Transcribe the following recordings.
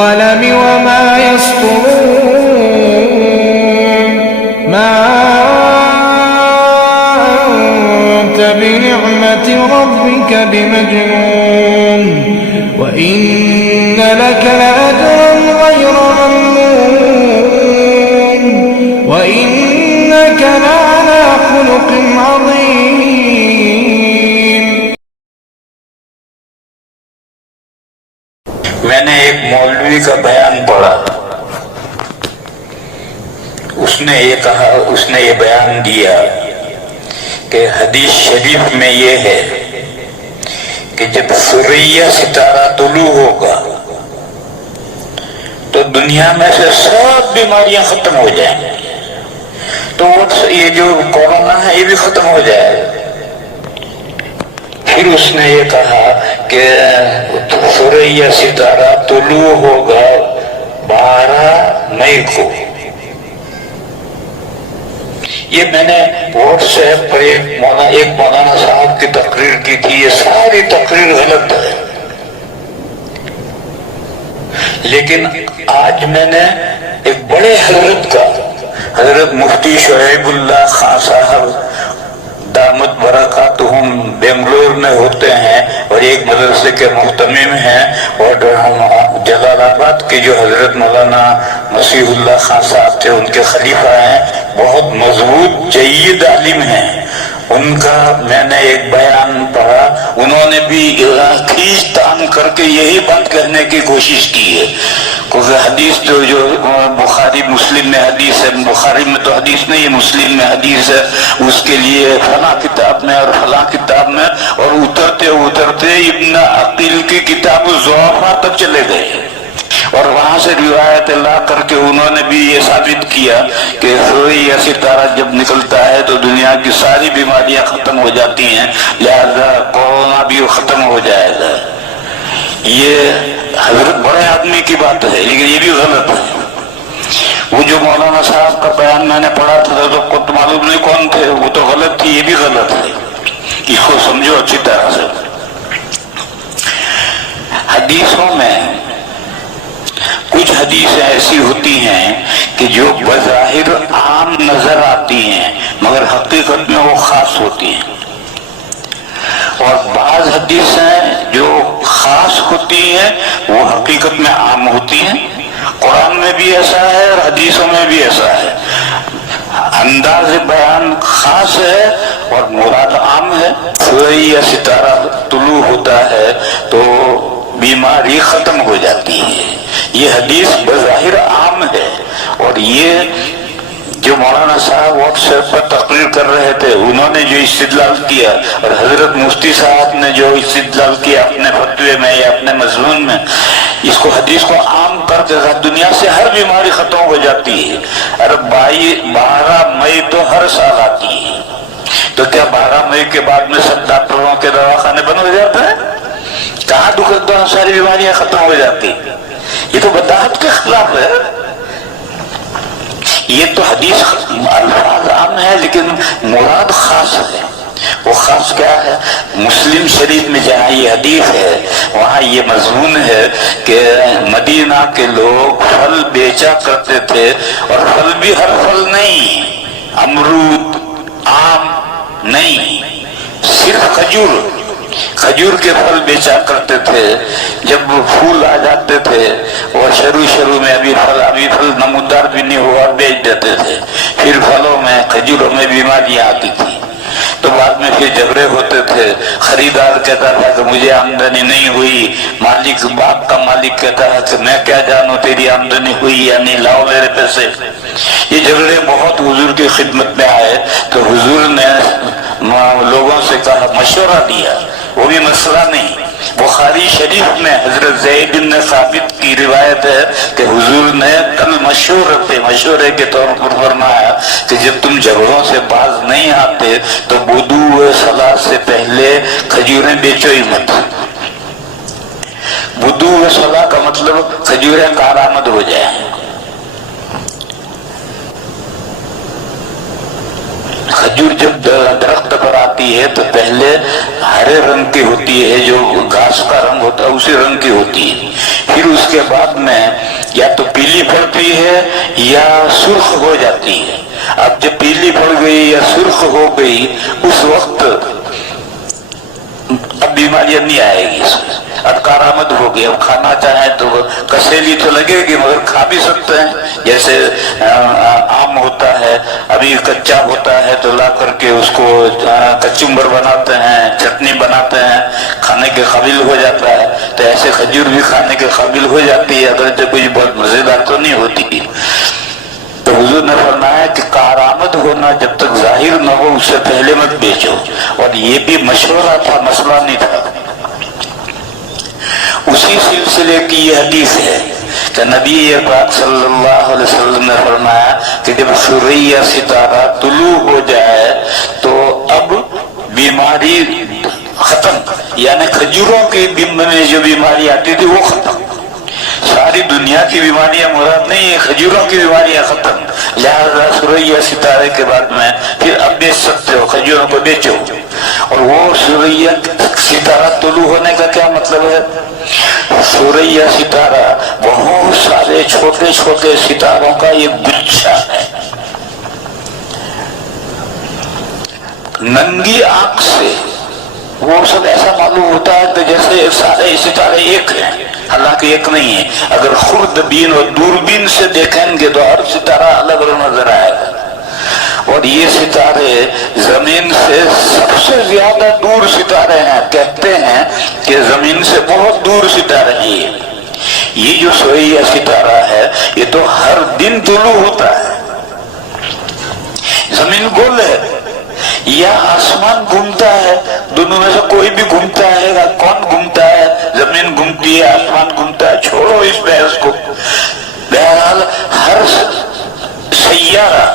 والقلم وما يسطرون ما أنت بنعمة ربك بمجنون وإن لك لأجرا غير ممنون وإنك لعلى خلق عظيم. میں نے ایک مولوی کا بیان پڑھا. اس نے یہ بیان دیا کہ حدیث شریف میں یہ ہے کہ جب ثریا ستارہ طلوع ہوگا تو دنیا میں سے سب بیماریاں ختم ہو جائیں گی. تو یہ جو کورونا ہے یہ بھی ختم ہو جائے گا. پھر اس نے یہ کہا کہ ثریا ستارہ طلوع ہوگا 12 مئی کو. یہ میں نے واٹس ایپ پر ایک مولانا صاحب کی تقریر کی تھی. یہ ساری تقریر غلط ہے. لیکن آج میں نے ایک بڑے حضرت مفتی شعیب اللہ خان صاحب دامت برکاتہم بنگلور میں ہوتے ہیں اور ایک مدرسے کے محتمم ہیں، اور جلال آباد کے جو حضرت مولانا مسیح اللہ خان صاحب تھے ان کے خلیفہ ہیں، بہت مضبوط جید عالم ہیں. ان کا میں نے ایک بیان پڑھا. انہوں نے بھی کھینچ تان کر کے یہی بات کہنے کی کوشش کی ہے. کیونکہ حدیث تو جو بخاری مسلم میں حدیث ہے، بخاری میں تو حدیث نہیں ہے، مسلم میں حدیث ہے، اس کے لیے فلاں کتاب میں اور فلاں کتاب میں، اور اترتے ابن عقیل کی کتاب الضعفاء تک چلے گئے اور وہاں سے روایت لا کر کے انہوں نے بھی یہ ثابت کیا کہ ثریا ستارہ جب نکلتا ہے تو دنیا کی ساری بیماریاں ختم ہو جاتی ہیں، لہذا کورونا بھی ختم ہو جائے گا. یہ حضرت بڑے آدمی کی بات ہے لیکن یہ بھی غلط ہے. وہ جو مولانا صاحب کا بیان میں نے پڑھا تھا تو خود معلوم نہیں کون تھے، وہ تو غلط تھی، یہ بھی غلط ہے. اس کو سمجھو اچھی طرح سے. حدیثوں میں کچھ حدیثیں ایسی ہوتی ہیں کہ جو بظاہر عام نظر آتی ہیں مگر حقیقت میں وہ خاص ہوتی ہیں، اور بعض حدیثیں جو خاص ہوتی ہیں وہ حقیقت میں عام ہوتی ہیں. قرآن میں بھی ایسا ہے اور حدیثوں میں بھی ایسا ہے. انداز بیان خاص ہے اور مراد عام ہے. ثریا ستارہ طلوع ہوتا ہے تو بیماری ختم ہو جاتی ہے. یہ حدیث بظاہر عام ہے. اور یہ جو مولانا صاحب واٹس ایپ پر تقریر کر رہے تھے انہوں نے جو استدلال کیا اور حضرت مفتی صاحب نے جو استدلال کیا اپنے فتوے میں یا اپنے مضمون میں، اس کو حدیث کو عام کر کے دنیا سے ہر بیماری ختم ہو جاتی ہے. ارے 12 مئی تو ہر سال آتی ہے، تو کیا 12 مئی کے بعد میں سب ڈاکٹروں کے دواخانے بند ہو جاتے ہیں؟ کہاں دکھتا ساری بیماریاں ختم ہو جاتی؟ یہ تو بدعت کے خلاف ہے. یہ تو حدیث الفاظ عام ہے لیکن مراد خاص ہے. وہ خاص کیا ہے؟ مسلم شریف میں جہاں یہ حدیث ہے وہاں یہ مضمون ہے کہ مدینہ کے لوگ پھل بیچا کرتے تھے، اور پھل بھی ہر پھل نہیں، امرود آم نہیں، صرف کھجور کے پھل بیچا کرتے تھے. جب پھول آ جاتے تھے اور شروع میں ابھی پھل نمودار بھی نہیں ہوا بیچ دیتے تھے. پھر پھلوں میں کھجوروں میں بیماریاں آتی تھی تو بعد میں پھر جھگڑے ہوتے تھے. خریدار کہتا تھا کہ مجھے آمدنی نہیں ہوئی، باغ کا مالک کہتا ہے کہ میں کیا جانوں تیری آمدنی ہوئی یا نہیں، لاؤ میرے پیسے. یہ جھگڑے بہت حضور کی خدمت میں آئے تو حضور نے لوگوں سے کہا، مشورہ دیا. وہ بھی مسئلہ نہیں. بخاری شریف میں حضرت زید بن ثابت کی روایت ہے کہ حضور نے کل مشورے کے طور پر فرمایا کہ جب تم جھگڑوں سے باز نہیں آتے تو بدوء صلاۃ سے پہلے کھجوریں بیچو ہی مت. بدوء صلاۃ کا مطلب کھجوریں کارآمد ہو جائیں. کھجور جب درخت پر آتی ہے تو پہلے ہرے رنگ کی ہوتی ہے، جو گھاس کا رنگ ہوتا ہے اسی رنگ کی ہوتی ہے. پھر پھر اس کے بعد میں یا تو پیلی پڑتی ہے یا سرخ ہو جاتی ہے. اب جب پیلی پڑ گئی یا سرخ ہو گئی اس وقت اب بیماریاں نہیں آئے گی اس میں. اب کارآمد ہو گئی. اب کھانا چاہیں تو کسیلی تو لگے گی مگر کھا بھی سکتے ہیں. جیسے آم ہوتا ہے ابھی کچا ہوتا ہے تو لا کر کے اس کو کچمبر بناتے ہیں, چٹنی بناتے ہیں, کھانے کے قابل ہو جاتا ہے. تو ایسے کھجور بھی کھانے کے قابل ہو جاتی ہے اگرچہ کوئی بہت مزیدار تو نہیں ہوتی. تو حضور نے فرمایا کہ کارآمد ہونا جب تک ظاہر نہ ہو اس سے پہلے مت بیچو. اور یہ بھی مشورہ تھا, مسئلہ نہیں تھا. اسی سلسلے کی یہ حدیث ہے کہ نبی پاک صلی اللہ علیہ وسلم نے فرمایا کہ جب سورہ ستارہ طلوع ہو جائے تو اب بیماری ختم, یعنی کھجوروں کی میں جو بیماری آتی تھی وہ ختم. ساری دنیا کی بیماریاں مراد نہیں ہے, کھجوروں کی بیماریاں ختم. لہذا سورہ ستارے کے بعد میں پھر اب بیچ سکتے ہو, کھجوروں کو بیچو. اور وہ سورہ ستارہ طلوع ہونے کا کیا مطلب ہے؟ سورہ ستارہ بہت سارے چھوٹے چھوٹے ستاروں کا ایک گچھا ہے. ننگی آنکھ سے وہ سب ایسا معلوم ہوتا ہے کہ جیسے سارے ستارے ایک ہیں, حالانکہ ایک نہیں ہے. اگر خوردبین اور دوربین سے دیکھیں گے تو ہر ستارہ الگ الگ نظر آئے گا. اور یہ ستارے زمین سے سب سے زیادہ دور ستارے ہیں. کہتے ہیں کہ زمین سے بہت دور ستارے ہیں. یہ جو سورہ ستارہ ہے یہ تو ہر دن طلوع ہوتا ہے. زمین گول ہے یا آسمان گھومتا ہے, دونوں میں سے کوئی بھی گھومتا ہے. کون گھومتا ہے؟ زمین گھومتی ہے, آسمان گھومتا ہے. چھوڑو اس بحث کو. بہرحال ہر سیارہ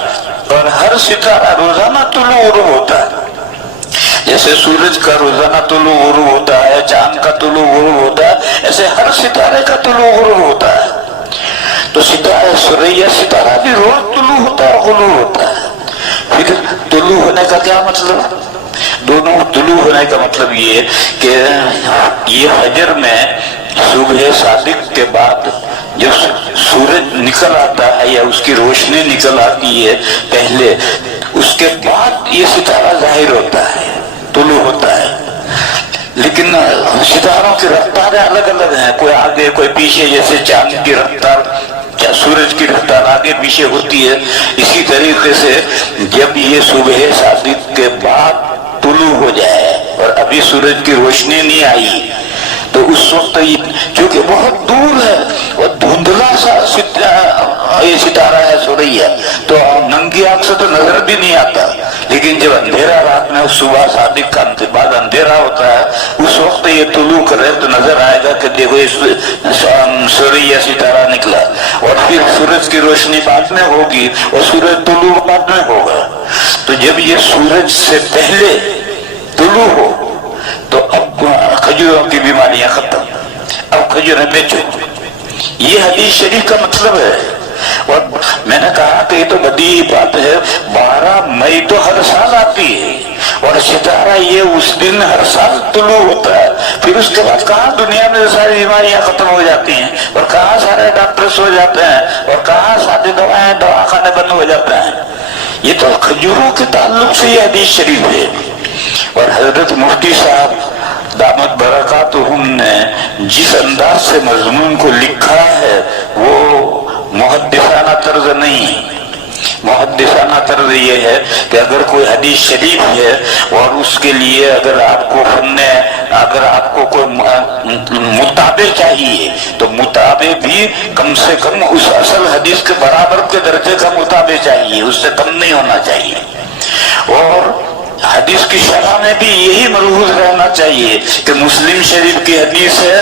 اور ہر ستارہ روزانہ طلوع غروب ہوتا ہے. جیسے سورج کا روزانہ طلوع غروب ہوتا ہے, چاند کا طلوع غروب ہوتا ہے, ایسے ہر ستارے کا طلوع غروب ہوتا ہے. تو سورہ ستارہ بھی روز طلوع ہوتا ہے, غروب ہوتا ہے. پھر طلوع ہونے کا کیا مطلب؟ دونوں طلوع ہونے کا مطلب یہ کہ یہ فجر میں صبح صادق کے بعد جب سورج نکل آتا ہے یا اس کی روشنی نکل آتی ہے پہلے, اس کے بعد یہ ستارہ ظاہر ہوتا ہے, طلوع ہوتا ہے. لیکن ستاروں کی رفتاریں الگ الگ ہیں, کوئی آگے کوئی پیچھے. جیسے چاند کی رفتار, سورج کی رفتار آگے پیچھے ہوتی ہے, اسی طریقے سے جب یہ صبح صادق کے بعد طلوع ہو جائے اور ابھی سورج کی روشنی نہیں آئی تو اس وقت چونکہ بہت دور ہے اور دھندلا سا یہ ستارہ ہے سورہ, تو ننگی آنکھ سے تو نظر بھی نہیں آتا. لیکن جب اندھیرا رات میں صبح صادق کا بعد اندھیرا ہوتا ہے اس وقت یہ طلوع کرے تو نظر آئے گا کہ دیکھو سورہ ستارہ نکلا. اور پھر سورج کی روشنی بعد میں ہوگی اور سورج طلوع بعد میں ہوگا. تو جب یہ سورج سے پہلے طلوع ہو تو اب کھجوروں کی بیماریاں ختم, اب کھجوریں بیچو. یہ حدیث شریف کا مطلب ہے. اور میں نے کہا کہ یہ تو بدیہی بات ہے, 12 مئی تو ہر سال آتی ہے اور ستارہ یہ اس دن ہر سال طلوع ہوتا ہے. پھر اس کے بعد کہاں دنیا میں ساری بیماریاں ختم ہو جاتی ہیں اور کہاں سارے ڈاکٹر سو جاتے ہیں اور کہاں ساری دوائیں دواخانے بند ہو جاتے ہیں. یہ تو کھجوروں کے تعلق سے یہ حدیث شریف ہے. اور حضرت مفتی صاحب دامت برکاتہم نے جس انداز سے مضمون کو لکھا ہے وہ محدثانہ طرز نہیں. محدثانہ طرز یہ ہے کہ اگر کوئی حدیث شریف ہے اور اس کے لیے اگر آپ کو کوئی مطابع چاہیے تو مطابع بھی کم سے کم اس اصل حدیث کے برابر کے درجے کا مطابع چاہیے, اس سے کم نہیں ہونا چاہیے. اور حدیث کی شرح میں بھی یہی ملحوظ رہنا چاہیے کہ مسلم شریف کی حدیث ہے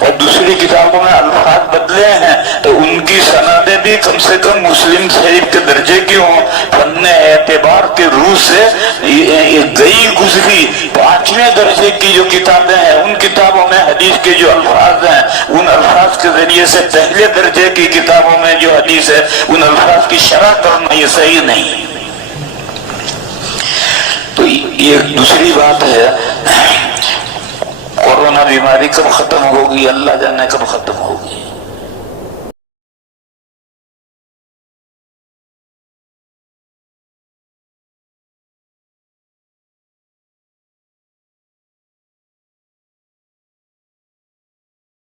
اور دوسری کتابوں میں الفاظ بدلے ہیں تو ان کی سندیں بھی کم سے کم مسلم شریف کے درجے کی ہوں. فن اعتبار کے روح سے گئی گزری 5ویں درجے کی جو کتابیں ہیں ان کتابوں میں حدیث کے جو الفاظ ہیں ان الفاظ کے ذریعے سے پہلے درجے کی کتابوں میں جو حدیث ہے ان الفاظ کی شرح کرنا یہ صحیح نہیں. تو یہ دوسری بات ہے. کورونا بیماری کب ختم ہوگی اللہ جانے کب ختم ہوگی.